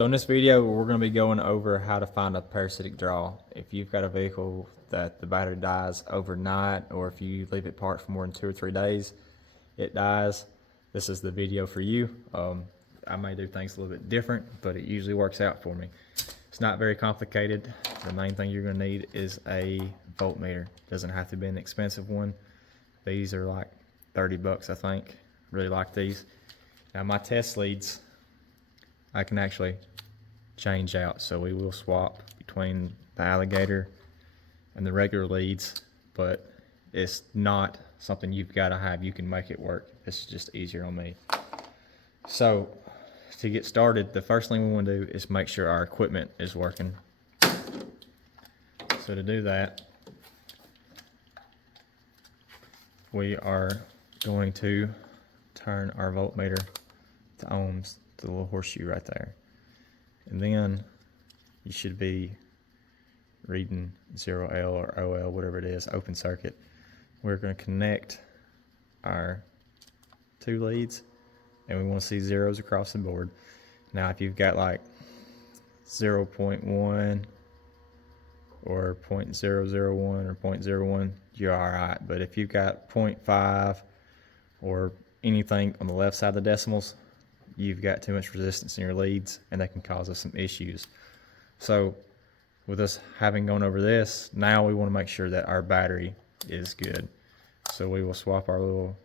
So in this video, we're going to be going over how to find a parasitic draw. If you've got a vehicle that the battery dies overnight, or if you leave it parked for more than 2 or 3 days, it dies, this is the video for you. I may do things a little bit different, but it usually works out for me. It's not very complicated. The main thing you're going to need is a voltmeter. It doesn't have to be an expensive one. These are like 30 bucks, I think. Really like these. Now my test leads, I can actually change out, so we will swap between the alligator and the regular leads, but it's not something you've got to have. You can make it work. This is just easier on me. So to get started, the first thing we want to do is make sure our equipment is working. So to do that, we are going to turn our voltmeter to ohms, the little horseshoe right there. And then you should be reading 0L or OL, whatever it is, open circuit. We're going to connect our 2 leads, and we want to see zeros across the board. Now if you've got like 0.1 or 0.001 or 0.01, you're alright. But if you've got 0.5 or anything on the left side of the decimals, you've got too much resistance in your leads, and that can cause us some issues. So with us having gone over this, now we want to make sure that our battery is good. So we will swap our little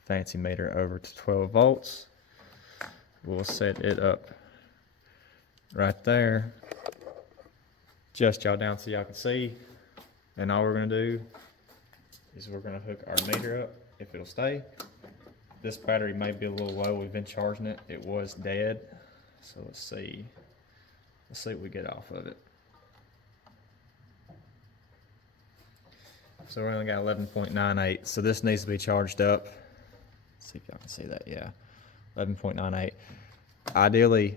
fancy meter over to 12 volts. We'll set it up right there. Adjust y'all down so y'all can see. And all we're going to do is we're going to hook our meter up, if it'll stay. This battery may be a little low. We've been charging it. It was dead. So let's see. Let's see what we get off of it. So we only got 11.98. So this needs to be charged up. Let's see if y'all can see that. Yeah, 11.98. Ideally,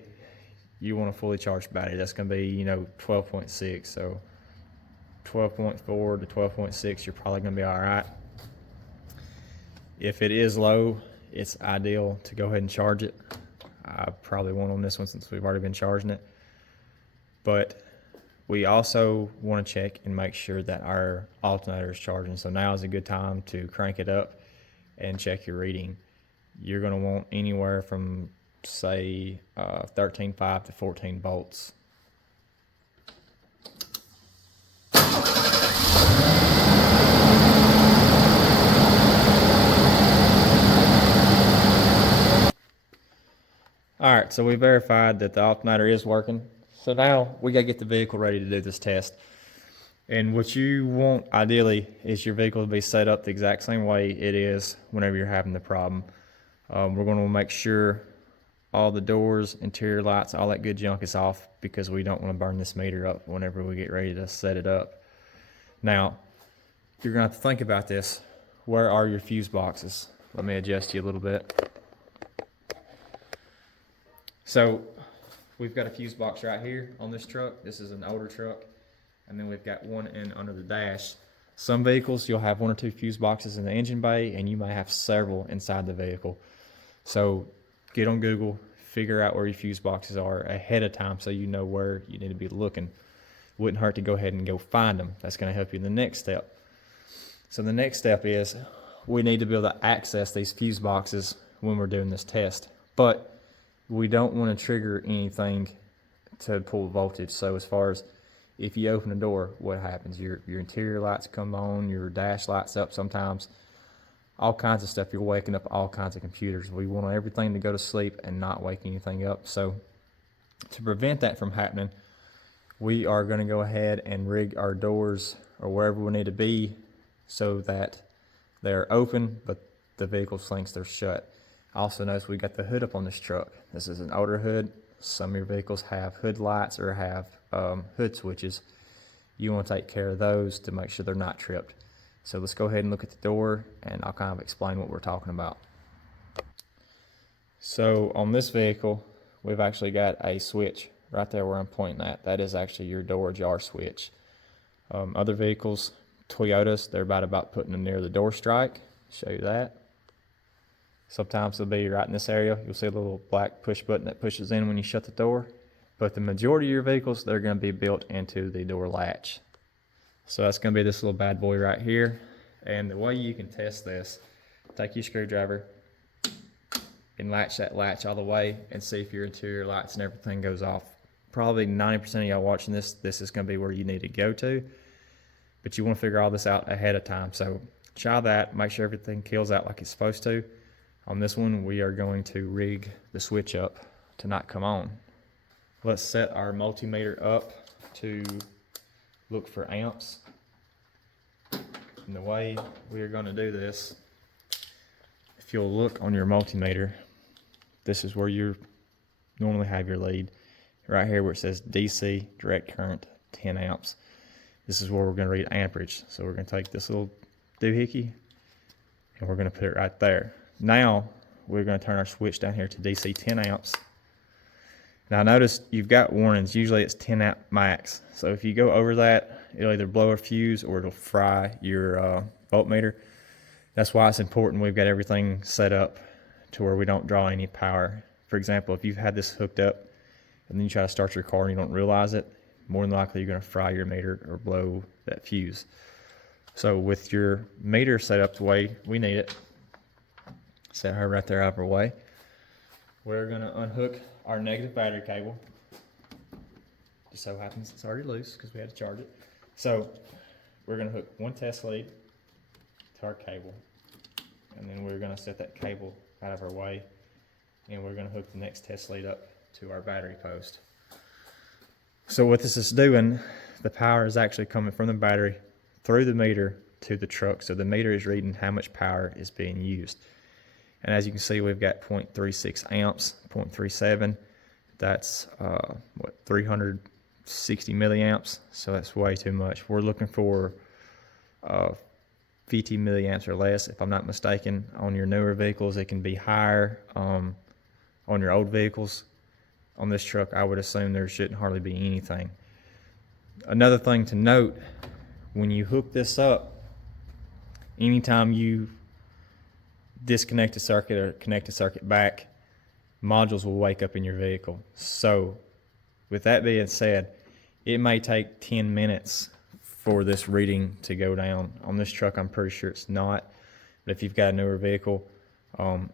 you want a fully charged battery. That's going to be, 12.6. So 12.4 to 12.6, you're probably going to be all right. If it is low, it's ideal to go ahead and charge it. I probably won't on this one since we've already been charging it. But we also want to check and make sure that our alternator is charging. So now is a good time to crank it up and check your reading. You're going to want anywhere from, say, 13.5 to 14 volts. Alright, so we verified that the alternator is working. So now we gotta get the vehicle ready to do this test. And what you want ideally is your vehicle to be set up the exact same way it is whenever you're having the problem. We're gonna make sure all the doors, interior lights, all that good junk is off, because we don't want to burn this meter up whenever we get ready to set it up. Now, you're gonna have to think about this. Where are your fuse boxes? Let me adjust you a little bit. So we've got a fuse box right here on this truck. This is an older truck. And then we've got one in under the dash. Some vehicles you'll have 1 or 2 fuse boxes in the engine bay, and you may have several inside the vehicle. So get on Google, figure out where your fuse boxes are ahead of time so you know where you need to be looking. Wouldn't hurt to go ahead and go find them. That's going to help you in the next step. So the next step is we need to be able to access these fuse boxes when we're doing this test. But we don't want to trigger anything to pull voltage. So as far as if you open a door, what happens? Your interior lights come on, your dash lights up sometimes, all kinds of stuff. You're waking up all kinds of computers. We want everything to go to sleep and not wake anything up. So to prevent that from happening, we are going to go ahead and rig our doors or wherever we need to be so that they're open, but the vehicle thinks they're shut. Also notice we got the hood up on this truck. This is an older hood. Some of your vehicles have hood lights or have hood switches. You want to take care of those to make sure they're not tripped. So let's go ahead and look at the door, and I'll kind of explain what we're talking about. So on this vehicle, we've actually got a switch right there where I'm pointing at. That is actually your door ajar switch. Other vehicles, Toyotas, they're about putting them near the door strike. Show you that. Sometimes it'll be right in this area. You'll see a little black push button that pushes in when you shut the door. But the majority of your vehicles, they're going to be built into the door latch. So that's going to be this little bad boy right here. And the way you can test this, take your screwdriver and latch that latch all the way and see if your interior lights and everything goes off. Probably 90% of y'all watching this is going to be where you need to go to. But you want to figure all this out ahead of time. So try that, make sure everything kills out like it's supposed to. On this one, we are going to rig the switch up to not come on. Let's set our multimeter up to look for amps. And the way we are going to do this, if you'll look on your multimeter, this is where you normally have your lead. Right here where it says DC, direct current, 10 amps. This is where we're going to read amperage. So we're going to take this little doohickey and we're going to put it right there. Now we're going to turn our switch down here to DC 10 amps. Now notice you've got warnings. Usually it's 10 amp max. So if you go over that, it'll either blow a fuse or it'll fry your voltmeter. That's why it's important we've got everything set up to where we don't draw any power. For example, if you've had this hooked up and then you try to start your car and you don't realize it, more than likely you're going to fry your meter or blow that fuse. So with your meter set up the way we need it, set her right there out of our way, we're going to unhook our negative battery cable. Just so happens it's already loose because we had to charge it. So we're going to hook one test lead to our cable, and then we're going to set that cable out of our way, and we're going to hook the next test lead up to our battery post. So what this is doing, the power is actually coming from the battery through the meter to the truck. So the meter is reading how much power is being used. And as you can see, we've got 0.36 amps, 0.37. That's 360 milliamps. So that's way too much. We're looking for 50 milliamps or less, if I'm not mistaken. On your newer vehicles, it can be higher. On your old vehicles, on this truck, I would assume there shouldn't hardly be anything. Another thing to note, when you hook this up, anytime you disconnect a circuit or connect a circuit back, modules will wake up in your vehicle. So with that being said, it may take 10 minutes for this reading to go down. On this truck, I'm pretty sure it's not, but if you've got a newer vehicle,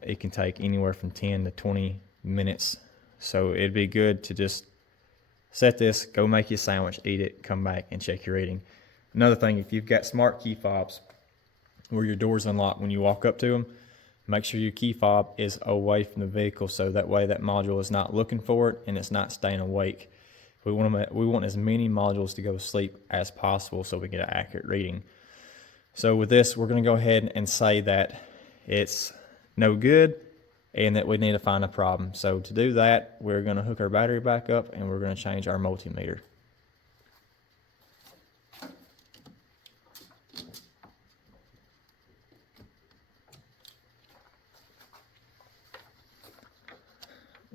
it can take anywhere from 10 to 20 minutes. So it'd be good to just set this, go make you a sandwich, eat it, come back and check your reading. Another thing, if you've got smart key fobs where your doors unlock when you walk up to them, make sure your key fob is away from the vehicle so that way that module is not looking for it and it's not staying awake. We want as many modules to go to sleep as possible so we get an accurate reading. So with this, we're going to go ahead and say that it's no good and that we need to find a problem. So to do that, we're going to hook our battery back up and we're going to change our multimeter.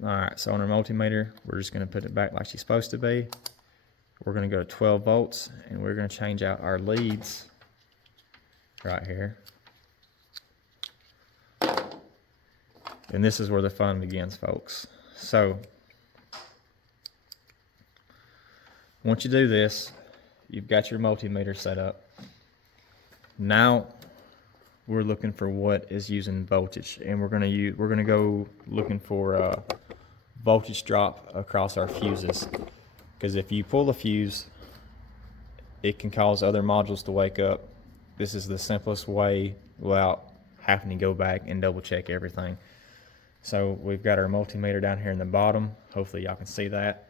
Alright, so on our multimeter, we're just going to put it back like she's supposed to be. We're going to go to 12 volts and we're going to change out our leads right here. And this is where the fun begins, folks. So once you do this, you've got your multimeter set up. Now we're looking for what is using voltage, and we're going to go looking for voltage drop across our fuses, because if you pull a fuse, it can cause other modules to wake up. This is the simplest way without having to go back and double check everything. So we've got our multimeter down here in the bottom. Hopefully y'all can see that.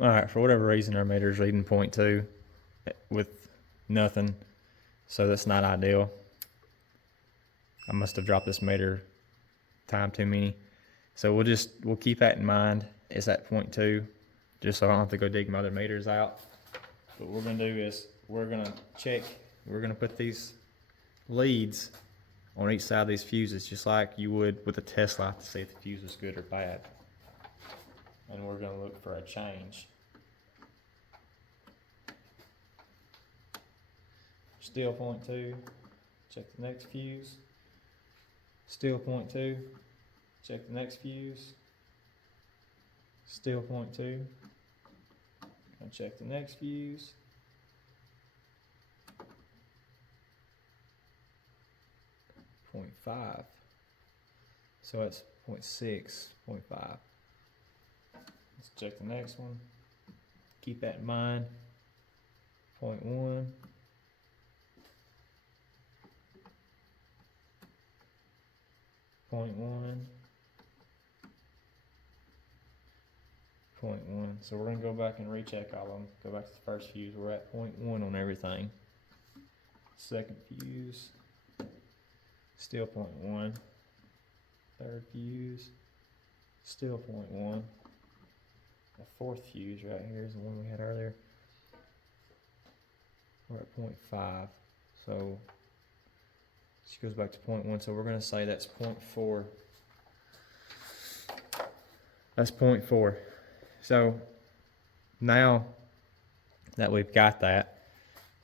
Alright, for whatever reason our meter is reading 0.2 with nothing, so that's not ideal. I must have dropped this meter time too many. So we'll keep that in mind. It's at 0.2, just so I don't have to go dig my other meters out. What we're gonna do is we're gonna put these leads on each side of these fuses, just like you would with a test light to see if the fuse is good or bad. And we're gonna look for a change. Still 0.2, check the next fuse. Still 0.2, check the next fuse. still 0.2. I'll check the next fuse. 0.5. So it's 0.6, 0.5. Let's check the next one. Keep that in mind. 0.1. 0.1. 0.1. So we're going to go back and recheck all of them. Go back to the first fuse. We're at 0.1 on everything. Second fuse, still 0.1. Third fuse, still 0.1. The fourth fuse right here is the one we had earlier. We're at 0.5. So she goes back to 0.1. So we're going to say that's 0.4. That's 0.4. So now that we've got that,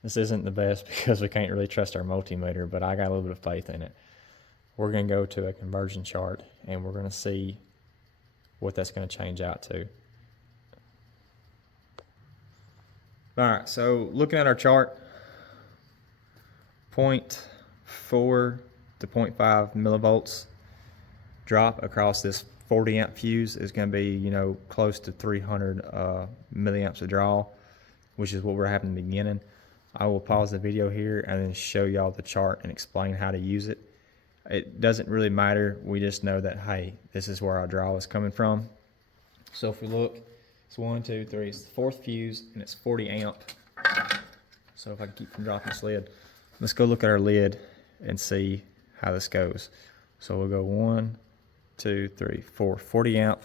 this isn't the best because we can't really trust our multimeter, but I got a little bit of faith in it. We're going to go to a conversion chart and we're going to see what that's going to change out to. All right, so looking at our chart, 0.4 to 0.5 millivolts drop across this 40 amp fuse is going to be, you know, close to 300 milliamps of draw, which is what we're having in the beginning. I will pause the video here and then show y'all the chart and explain how to use it. It doesn't really matter. We just know that, hey, this is where our draw is coming from. So if we look, it's 1, 2, 3, it's the fourth fuse and it's 40 amp. So if I can keep from dropping this lid, let's go look at our lid and see how this goes. So we'll go 1, 2, 3, 4, 40 amp,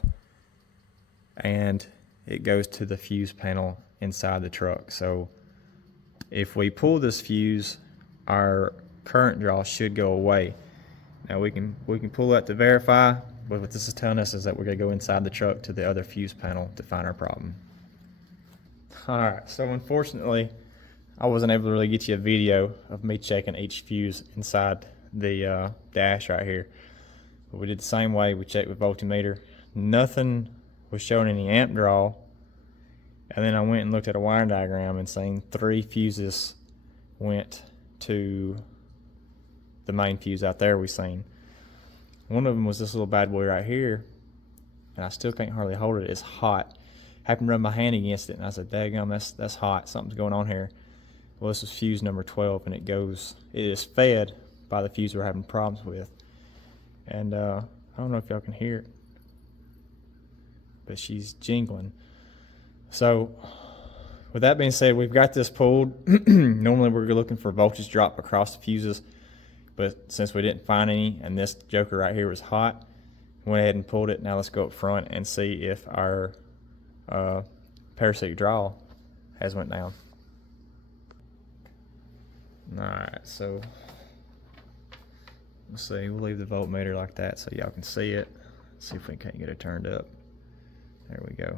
and it goes to the fuse panel inside the truck. So if we pull this fuse, our current draw should go away. Now we can pull that to verify, but what this is telling us is that we're going to go inside the truck to the other fuse panel to find our problem. Alright, so unfortunately I wasn't able to really get you a video of me checking each fuse inside the dash right here. But we did the same way. We checked with voltmeter. Nothing was showing any amp draw. And then I went and looked at a wiring diagram and seen 3 fuses went to the main fuse out there we seen. One of them was this little bad boy right here, and I still can't hardly hold it. It's hot. Happened to rub my hand against it, and I said, daggum, that's hot. Something's going on here. Well, this is fuse number 12, and it is fed by the fuse we're having problems with. And I don't know if y'all can hear it, but she's jingling. So with that being said, we've got this pulled. Normally we're looking for voltage drop across the fuses, but since we didn't find any and this joker right here was hot, went ahead and pulled it. Now let's go up front and see if our parasitic draw has went down. Alright, so let's see, we'll leave the voltmeter like that so y'all can see it. Let's see if we can't get it turned up. There we go.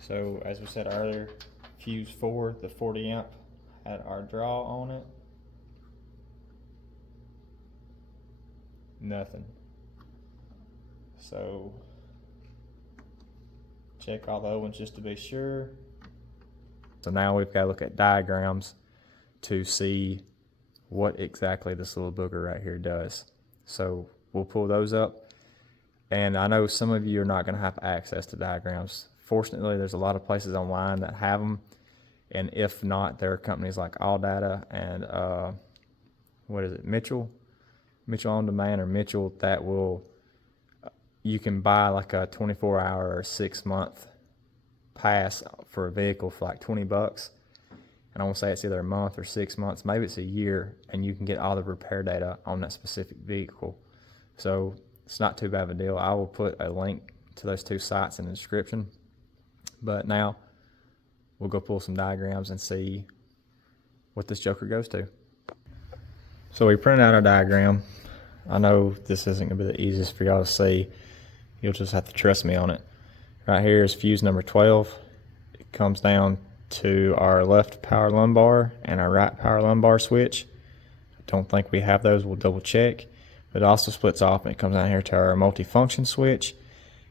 So as we said earlier, fuse 4, the 40 amp, had our draw on it. Nothing. So check all the other ones just to be sure. So now we've got to look at diagrams to see what exactly this little booger right here does. So we'll pull those up, and I know some of you are not going to have access to diagrams. Fortunately, there's a lot of places online that have them, and if not, there are companies like AllData and what is it, Mitchell on Demand, or Mitchell, that will, you can buy like a 24-hour or 6-month pass for a vehicle for like 20 bucks. And I won't say it's either a month or 6 months, maybe it's a year, and you can get all the repair data on that specific vehicle. So it's not too bad of a deal. I will put a link to those 2 sites in the description. But now we'll go pull some diagrams and see what this joker goes to. So we printed out our diagram. I know this isn't going to be the easiest for y'all to see. You'll just have to trust me on it. Right here is fuse number 12. It comes down to our left power lumbar and our right power lumbar switch. I don't think we have those. We'll double check. But it also splits off and it comes down here to our multifunction switch.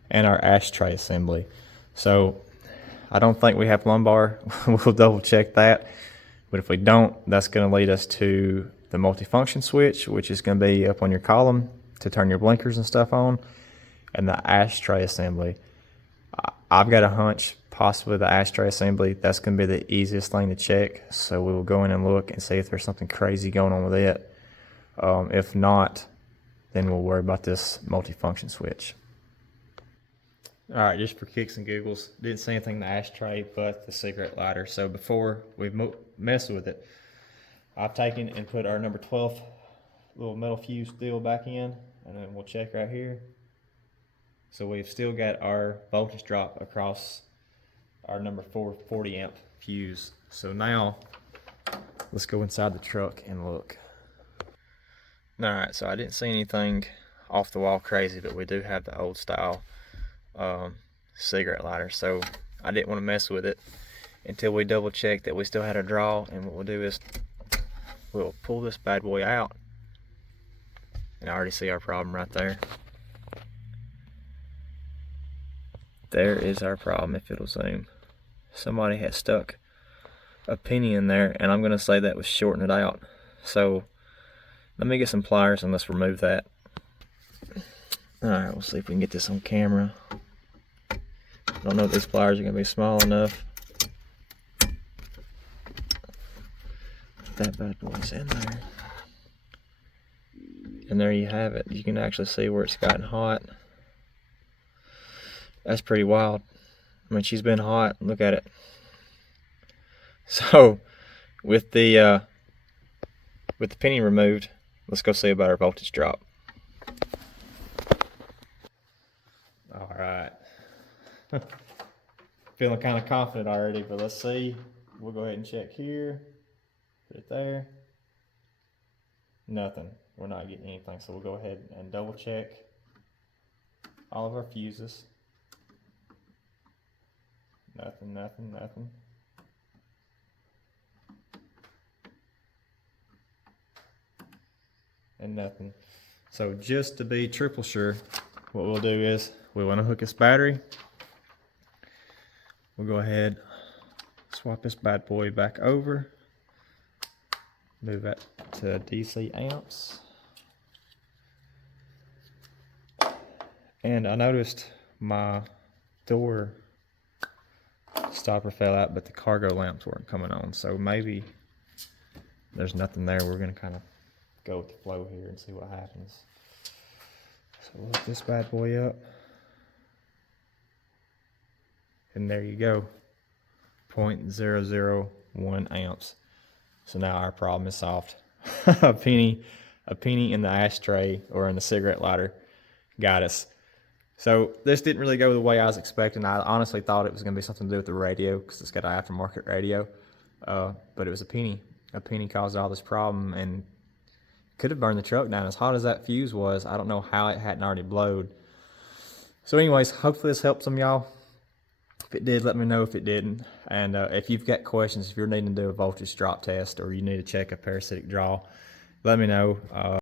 and our ashtray assembly. So I don't think we have lumbar. We'll double check that. But if we don't, that's going to lead us to the multifunction switch, which is going to be up on your column to turn your blinkers and stuff on, and the ashtray assembly. I've got a hunch possibly the ashtray assembly, that's going to be the easiest thing to check. So we will go in and look and see if there's something crazy going on with it. If not, then we'll worry about this multifunction switch. All right, just for kicks and giggles, didn't see anything in the ashtray but the cigarette lighter. So before we mess with it, I've taken and put our number 12 little metal fuse deal back in, and then we'll check right here. So we've still got our voltage drop across our number 440 amp fuse. So now let's go inside the truck and look. All right, so I didn't see anything off the wall crazy, but we do have the old style cigarette lighter. So I didn't want to mess with it until we double check that we still had a draw. And what we'll do is we'll pull this bad boy out, and I already see our problem right there. There is our problem, if it'll zoom. Somebody had stuck a penny in there, and I'm gonna say that was shorting it out. So let me get some pliers and let's remove that. All right, we'll see if we can get this on camera. I don't know if these pliers are gonna be small enough. That bad boy's in there. And there you have it. You can actually see where it's gotten hot. That's pretty wild. I mean, she's been hot. Look at it. So, with the penny removed, let's go see about our voltage drop. All right. Feeling kind of confident already, but let's see. We'll go ahead and check here. Put it there. Nothing. We're not getting anything, so we'll go ahead and double check all of our fuses. Nothing, nothing, nothing. And nothing. So just to be triple sure, what we'll do is we want to hook this battery. We'll go ahead, swap this bad boy back over. Move that to DC amps. And I noticed my door stopper fell out, but the cargo lamps weren't coming on. So maybe there's nothing there. We're gonna kind of go with the flow here and see what happens. So we'll hook this bad boy up. And there you go, 0.001 amps. So now our problem is solved. a penny in the ashtray or in the cigarette lighter got us. So this didn't really go the way I was expecting. I honestly thought it was going to be something to do with the radio because it's got an aftermarket radio, but it was a penny. A penny caused all this problem and could have burned the truck down. As hot as that fuse was, I don't know how it hadn't already blowed. So anyways, hopefully this helped some y'all. If it did, let me know if it didn't. And if you've got questions, if you're needing to do a voltage drop test or you need to check a parasitic draw, let me know.